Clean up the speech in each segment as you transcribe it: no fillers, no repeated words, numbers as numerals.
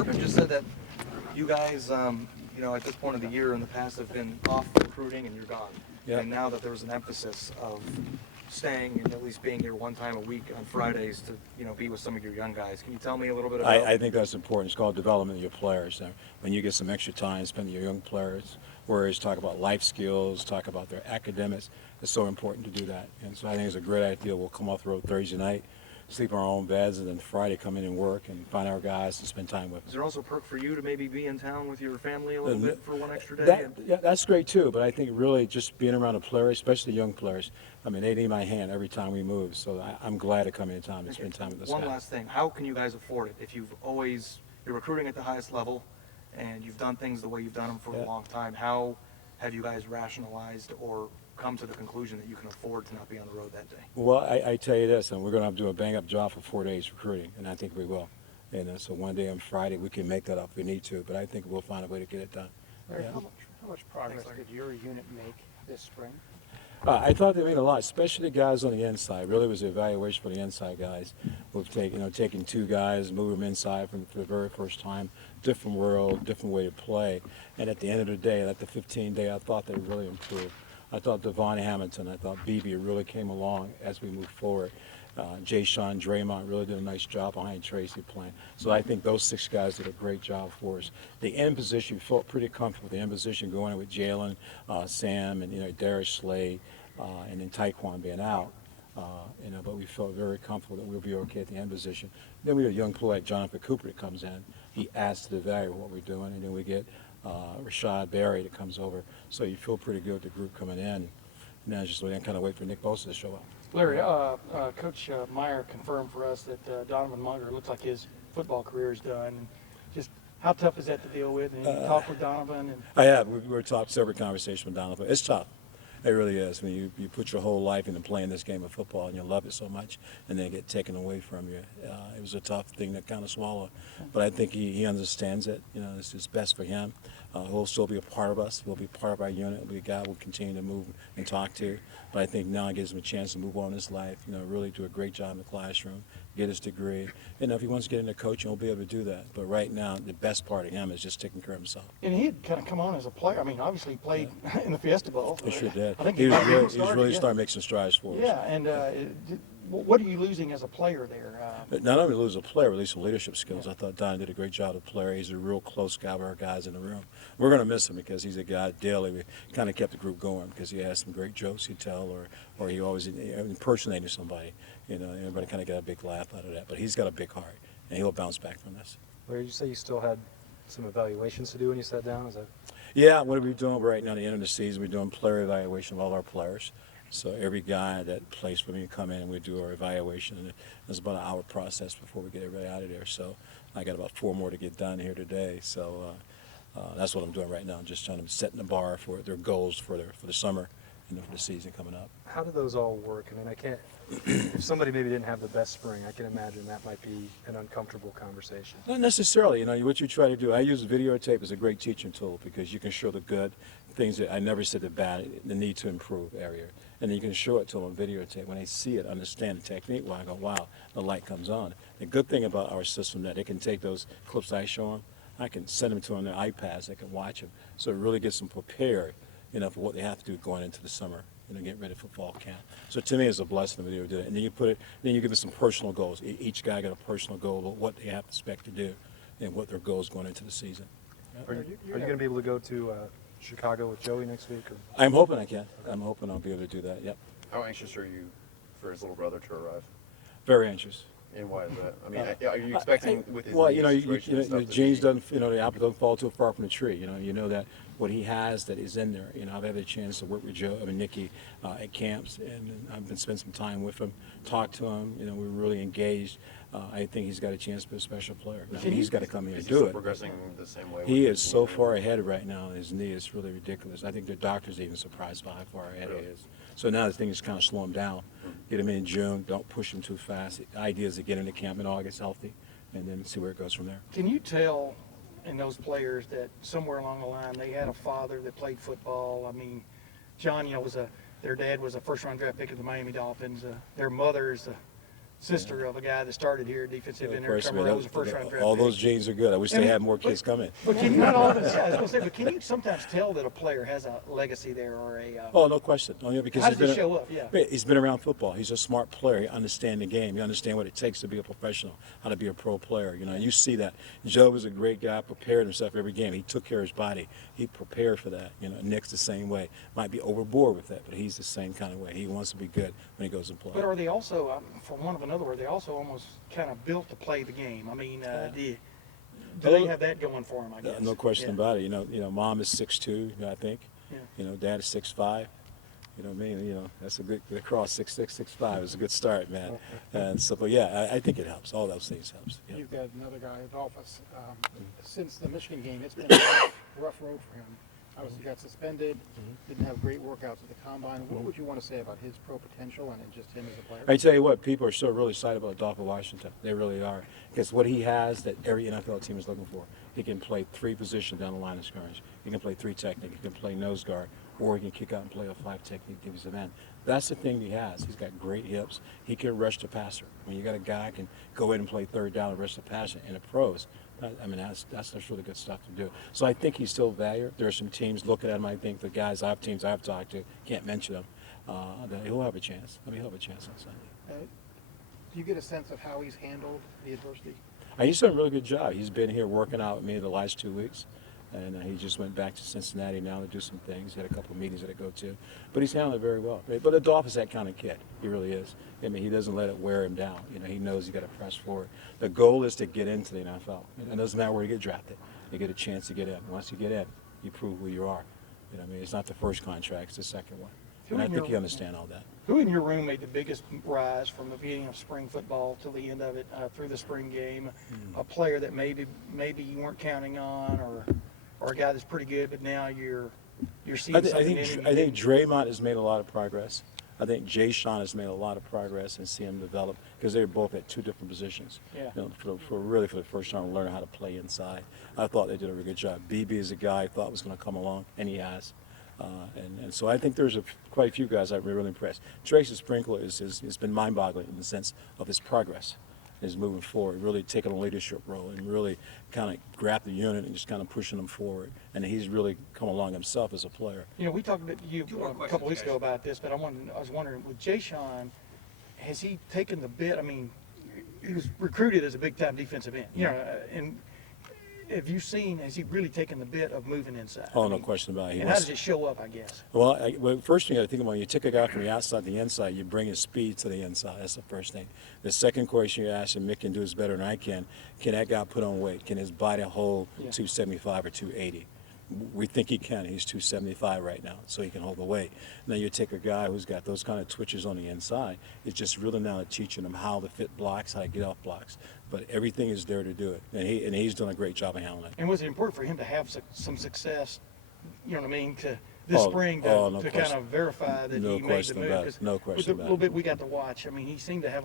Urban just said that you guys, at this point of the year in the past have been off recruiting and you're gone. Yeah. And now that there was an emphasis of staying and at least being here one time a week on Fridays to, be with some of your young guys. Can you tell me a little bit about I think that's important. It's called development of your players. When you get some extra time spent with your young players, whereas talk about life skills, talk about their academics, it's so important to do that. And so I think it's a great idea. We'll come off the road Thursday night, sleep in our own beds, and then Friday come in and work and find our guys to spend time with. Is there also a perk for you to maybe be in town with your family a little bit for one extra day? That's great too, but I think really just being around the players, especially the young players, they need my hand every time we move. So I'm glad to come in town and spend time with those guys. One last thing, how can you guys afford it if you're recruiting at the highest level and you've done things the way you've done them for a long time? How have you guys rationalized or come to the conclusion that you can afford to not be on the road that day? Well, I tell you this, and we're going to do a bang-up job for 4 days recruiting, and I think we will. And so one day on Friday we can make that up if we need to, but I think we'll find a way to get it done. Larry, how much progress did your unit make this spring? I thought they made a lot, especially the guys on the inside. Really was the evaluation for the inside guys. We've taken 2 guys, moved them inside for the very first time. Different world, different way to play. And at the end of the day, at the 15th day, I thought they really improved. I thought Devon Hamilton, I thought BB really came along as we moved forward. Jay Sean Draymond really did a nice job behind Tracy playing. So I think those 6 guys did a great job for us. The end position, felt pretty comfortable with the end position going in with Jalen, Sam, and Darius Slade, and then Taekwon being out. But we felt very comfortable that we'll be okay at the end position. Then we have a young player like Jonathan Cooper that comes in. He adds to the value of what we're doing, and then we get Rashad Berry that comes over. So you feel pretty good with the group coming in. Now it's just kind of wait for Nick Bosa to show up. Larry, Coach Meyer confirmed for us that Donovan Munger looks like his football career is done. And just how tough is that to deal with? And you talk with Donovan? I have. We're talking several conversations with Donovan. It's tough. It really is. You put your whole life into playing this game of football and you love it so much, and then get taken away from you. It was a tough thing to kind of swallow. But I think he understands it. This is best for him. He'll still be a part of us. He'll be part of our unit. He'll be a guy we'll continue to move and talk to. But I think now it gives him a chance to move on in his life, really do a great job in the classroom, get his degree. If he wants to get into coaching, he'll be able to do that. But right now, the best part of him is just taking care of himself. And he had kind of come on as a player. Obviously he played in the Fiesta Bowl. He sure did. I think He's started really starting making some strides for us. Yeah, and what are you losing as a player there? Not only lose a player, but at least some leadership skills. I thought Don did a great job of player. He's a real close guy with our guys in the room. We're going to miss him because he's a guy daily. We kind of kept the group going because he had some great jokes he'd tell, or he always impersonated somebody. Everybody kind of got a big laugh out of that. But he's got a big heart, and he'll bounce back from this. Larry, you say you still had some evaluations to do when you sat down? Is that? Yeah, what are we doing right now at the end of the season? We're doing player evaluation of all our players. So every guy that plays for me come in and we do our evaluation, and it's about an hour process before we get everybody out of there. So I got about 4 more to get done here today. So that's what I'm doing right now. I'm just trying to set the bar for their goals for the summer and for the season coming up. How do those all work? I can't. If somebody maybe didn't have the best spring, I can imagine that might be an uncomfortable conversation. Not necessarily. What you try to do, I use videotape as a great teaching tool because you can show the good things that I never said the bad, the need to improve area. And then you can show it to them on videotape. When they see it, understand the technique, I go, wow, the light comes on. The good thing about our system that they can take those clips I show them, I can send them to them on their iPads, they can watch them. So it really gets them prepared, for what they have to do going into the summer, get ready for fall camp. So to me, it's a blessing to be able to do that. And then you give them some personal goals. Each guy got a personal goal about what they have to expect to do and what their goals going into the season. Are you going to be able to go to Chicago with Joey next week? Or? I'm hoping I can. I'm hoping I'll be able to do that, yep. How anxious are you for his little brother to arrive? Very anxious. And why is that? Are you expecting with his the genes doesn't, the apple doesn't fall too far from the tree. You know that what he has that is in there. I've had a chance to work with Nikki at camps, and I've been spending some time with him, talk to him. We're really engaged. I think he's got a chance to be a special player. Now, he's got to come here and do it. Progressing the same way? He is so far ahead right now in his knee. It's really ridiculous. I think the doctor's even surprised by how far ahead he is. So now the thing is kind of slow him down. Get him in June. Don't push him too fast. The idea is to get him to camp in August healthy, and then see where it goes from there. Can you tell in those players that somewhere along the line they had a father that played football? John, their dad was a first-round draft pick of the Miami Dolphins. Their mother's sister of a guy that started here, defensive Of end. Eric course, man, Camargo was a first-round draft all pick. those genes are good. I wish they had more kids come in. But can you, not all of us, yeah, I was gonna say, but can you sometimes tell that a player has a legacy there or a, Oh, no question. Oh, yeah, because how he's does it been show up? Yeah. He's been around football. He's a smart player. He understands the game. He understands what it takes to be a professional, how to be a pro player. You know, and you see that. Joe was a great guy, prepared himself every game. He took care of his body. He prepared for that. You know, Nick's the same way. Might be overboard with that, but he's the same kind of way. He wants to be good when he goes and plays. But are they also, for want of another word, they also almost kind of built to play the game? I mean, do they have that going for them, I guess? No question Yeah. about it. You know, mom is 6'2", I think. Yeah. You know, dad is 6'5". You know what I mean? You know, that's a good cross. 6'6", 6'5" is a good start, man. And so, but yeah, I think it helps. All those things helps. Yeah. You've got another guy, Adolphus. Since the Michigan game, it's been a rough road for him. Obviously, got suspended, didn't have great workouts at the combine. What would you want to say about his pro potential and just him as a player? I tell you what, people are still really excited about Adolfo Washington. They really are. Because what he has that every NFL team is looking for. He can play 3 positions down the line of scrimmage. He can play 3 technique. He can play nose guard. Or he can kick out and play a 5 technique defensive end. That's the thing he has. He's got great hips. He can rush the passer. When you got a guy who can go in and play third down and rush the passer in the pros, I mean, that's really good stuff to do. So I think he's still valued. There are some teams looking at him. I think the guys teams I've talked to, can't mention them, that he'll have a chance. I mean, he'll have a chance on Sunday. Do you get a sense of how he's handled the adversity? He's done a really good job. He's been here working out with me the last 2 weeks. And he just went back to Cincinnati now to do some things. He had a couple of meetings that I go to. But he's handled it very well. But Adolphus is that kind of kid. He really is. I mean, he doesn't let it wear him down. You know, he knows he's got to press forward. The goal is to get into the NFL. It doesn't matter where you get drafted. You get a chance to get in. Once you get in, you prove who you are. You know what I mean? It's not the first contract, it's the second one. And I think he understands all that. Who in your room made the biggest rise from the beginning of spring football till the end of it, through the spring game? A player that maybe you weren't counting on, or a guy that's pretty good, but now you're seeing I something in him. think Draymond has made a lot of progress. I think Jay Sean has made a lot of progress and see him develop because they're both at 2 different positions. Yeah. You know, for the first time learning how to play inside. I thought they did a really good job. BB is a guy I thought was going to come along, and he has. And so I think there's quite a few guys I've been really impressed. Tracy Sprinkler has been mind-boggling in the sense of his progress. Is moving forward, really taking a leadership role and really kind of grab the unit and just kind of pushing them forward. And he's really come along himself as a player. You know, we talked to you a couple weeks ago about this, but I was wondering, with Jay Sean, has he taken the bit? I mean, he was recruited as a big-time defensive end. You know, and has he really taken the bit of moving inside? Oh, no question about it. And how does it show up, I guess? Well, first thing you got to think about, when you take a guy from the outside to the inside, you bring his speed to the inside. That's the first thing. The second question you ask, and Mick can do this better than I can that guy put on weight? Can his body hold 275 or 280? We think he can. He's 275 right now, so he can hold the weight. Now you take a guy who's got those kind of twitches on the inside. It's just really now teaching him how to fit blocks, how to get off blocks. But everything is there to do it, and he's done a great job of handling it. And was it important for him to have some success, you know what I mean, this spring to kind of verify that No he made the question move? about it. 'Cause No question with the about little it. bit we got to watch, I mean, he seemed to have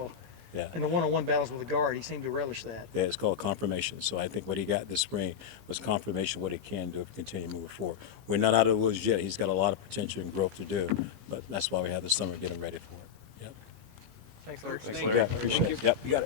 in the one-on-one battles with the guard, he seemed to relish that. Yeah, it's called confirmation. So I think what he got this spring was confirmation of what he can do if he continue moving forward. We're not out of the woods yet. He's got a lot of potential and growth to do, but that's why we have the summer to get him ready for it. Yep. Thanks, Larry. Yeah, appreciate it. Yep, you got it.